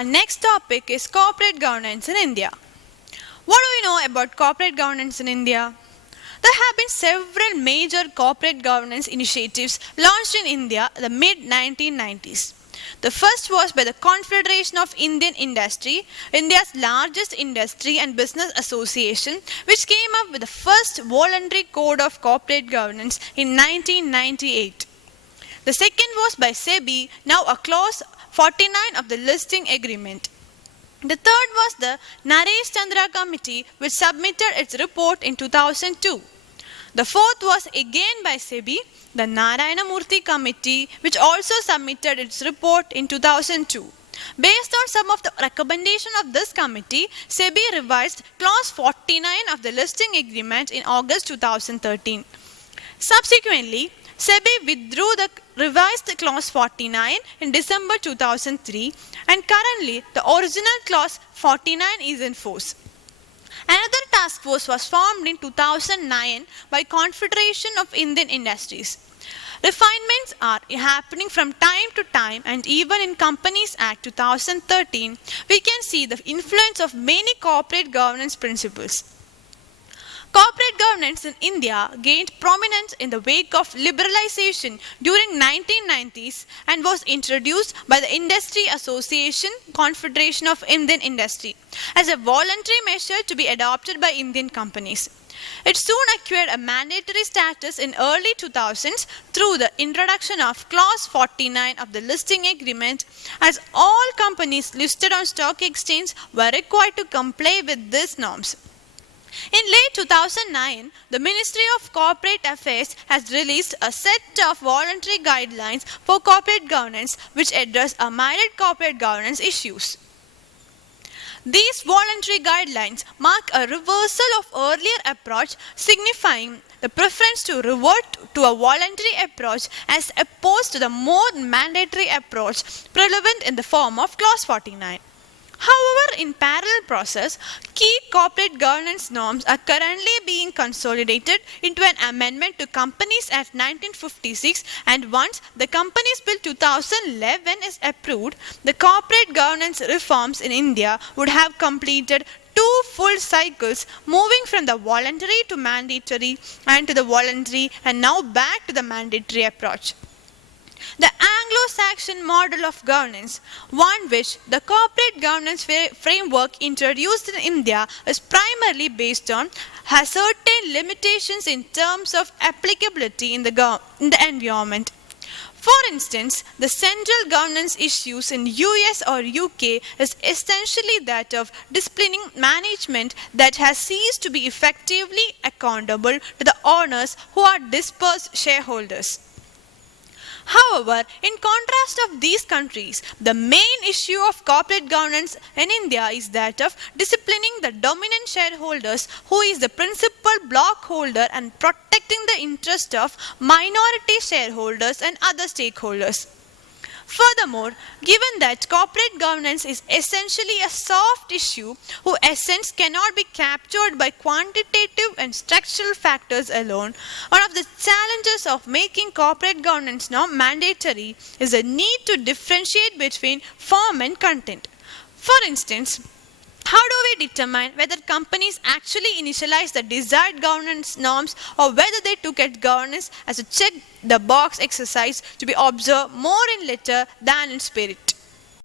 Our next topic is corporate governance in India. What do we know about corporate governance in India? There have been several major corporate governance initiatives launched in India in the mid 1990s. The first was by the Confederation of Indian Industry, India's largest industry and business association, which came up with the first voluntary code of corporate governance in 1998. The second was by SEBI, now a clause 49 of the listing agreement. The third was the Naresh Chandra Committee, which submitted its report in 2002. The fourth was again by SEBI, the Narayana Murthy Committee, which also submitted its report in 2002. Based on some of the recommendations of this committee, SEBI revised Clause 49 of the listing agreement in August 2013. Subsequently, SEBI withdrew the revised Clause 49 in December 2003, and currently the original Clause 49 is in force. Another task force was formed in 2009 by Confederation of Indian Industries. Refinements are happening from time to time, and even in Companies Act 2013, we can see the influence of many corporate governance principles. Corporate governance in India gained prominence in the wake of liberalization during 1990s and was introduced by the Industry Association Confederation of Indian Industry as a voluntary measure to be adopted by Indian companies. It soon acquired a mandatory status in early 2000s through the introduction of Clause 49 of the listing agreement, as all companies listed on stock exchange were required to comply with these norms. In late 2009, the Ministry of Corporate Affairs has released a set of voluntary guidelines for corporate governance which address myriad corporate governance issues. These voluntary guidelines mark a reversal of earlier approach, signifying the preference to revert to a voluntary approach as opposed to the more mandatory approach prevalent in the form of Clause 49. However, in parallel process, key corporate governance norms are currently being consolidated into an amendment to Companies Act 1956, and once the Companies Bill 2011 is approved, the corporate governance reforms in India would have completed 2 full cycles, moving from the voluntary to mandatory and to the voluntary and now back to the mandatory approach. The Anglo-Saxon model of governance, one which the corporate governance framework introduced in India is primarily based on, has certain limitations in terms of applicability in the environment. For instance, the central governance issues in US or UK is essentially that of disciplining management that has ceased to be effectively accountable to the owners who are dispersed shareholders. However, in contrast of these countries, the main issue of corporate governance in India is that of disciplining the dominant shareholders, who is the principal block holder, and protecting the interest of minority shareholders and other stakeholders. Furthermore, given that corporate governance is essentially a soft issue whose essence cannot be captured by quantitative and structural factors alone, one of the challenges of making corporate governance now mandatory is the need to differentiate between form and content. For instance, how do we determine whether companies actually initialize the desired governance norms or whether they took at governance as a check-the-box exercise to be observed more in letter than in spirit?